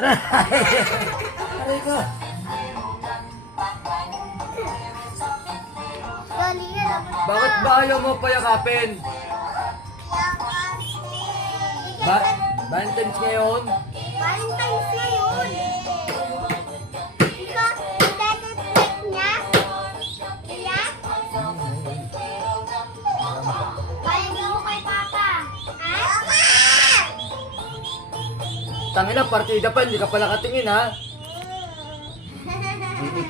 Aray ko. Bakit ba ayaw mo payakapin? Valentine's ngayon? Valentine's ngayon. Ikaw, itatatrik niya? Iya? Bayad mo kay Papa. Ha? Tangina, partida pa, hindi ka pala katingin ha?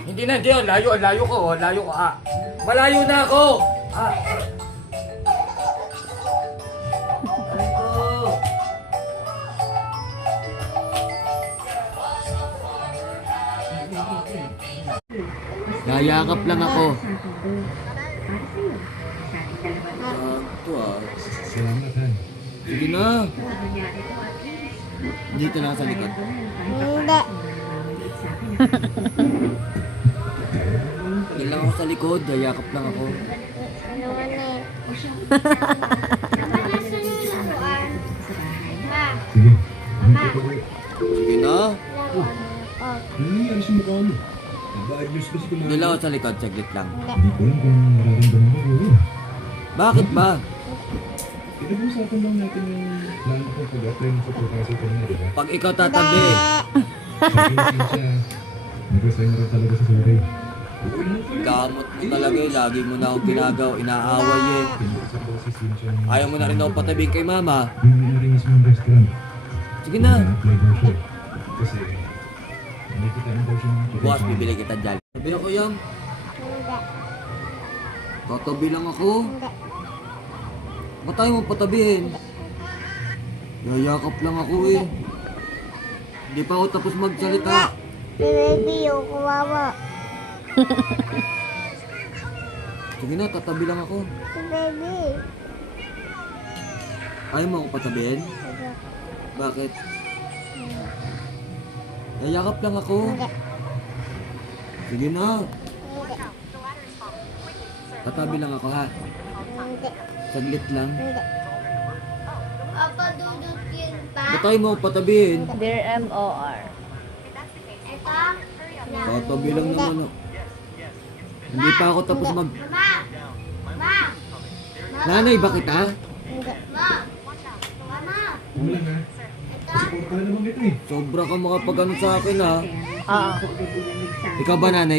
Hindi na, hindi. Layo ko, layo ko ha. Malayo na ako! Ah. Aray ko. Yayakap lang ako. Ito ah. Salamat, Han. Sige na. Dito lang sa likod. Hindi. Dito lang ako sa likod. Yayakap lang ako. Ano nga na eh. Mama, nasa luruan? Ma, Sige. Mama. Sige na. Laruan ako. Alis yung mukha mo. Nag-ayos kasi kumain. Dito lang ako sa likod. Saglit lang. Hindi ko lang kung nararamdaman mo ko. Bakit ba? Pinag-usapan lang natin yung plano ko pag-apply mo sa professor kanina, di ba? Pag ikaw tatabi. Sabi niya siya, nag-resign na rin talaga sa survey. Kamot mo talaga eh. Lagi mo na akong ginagaw. Inaaway eh. Pinag-usap boses din siya. Ayaw mo na rin ako patabing kay mama. Yung may-ari mismo ng restaurant. Sige na. Na-apply daw siya. Kasi, nakikita na daw siya ng Bukas bibili kita dyan. Sabi ako yan. Hindi. Tatabi lang ako. Hindi. Ba't tayo mo patabihin? Yayakap lang ako eh. Hindi pa ako tapos magsalita. Si baby, yung kawawa. Sige na, tatabi lang ako. Si baby. Ayaw mo ako patabihin? Bakit? Yayakap lang ako. Hindi. Sige na. Hindi. Tatabi lang ako ha. Hindi. Saglit lang. Hindi. Papa, dudut yun pa? Ba't tayo mo ako patabihin? Dear MOR. Ito? Tatabi lang naman ako. Hindi pa ako tapos mag... Mama! Ma! Nanay, bakit ha? Hindi. Ma! Mama! Wala na. Ito? Supportahan naman kita eh. Sobra ka makapag-ano sa akin ha. Oo. Ikaw ba nanay?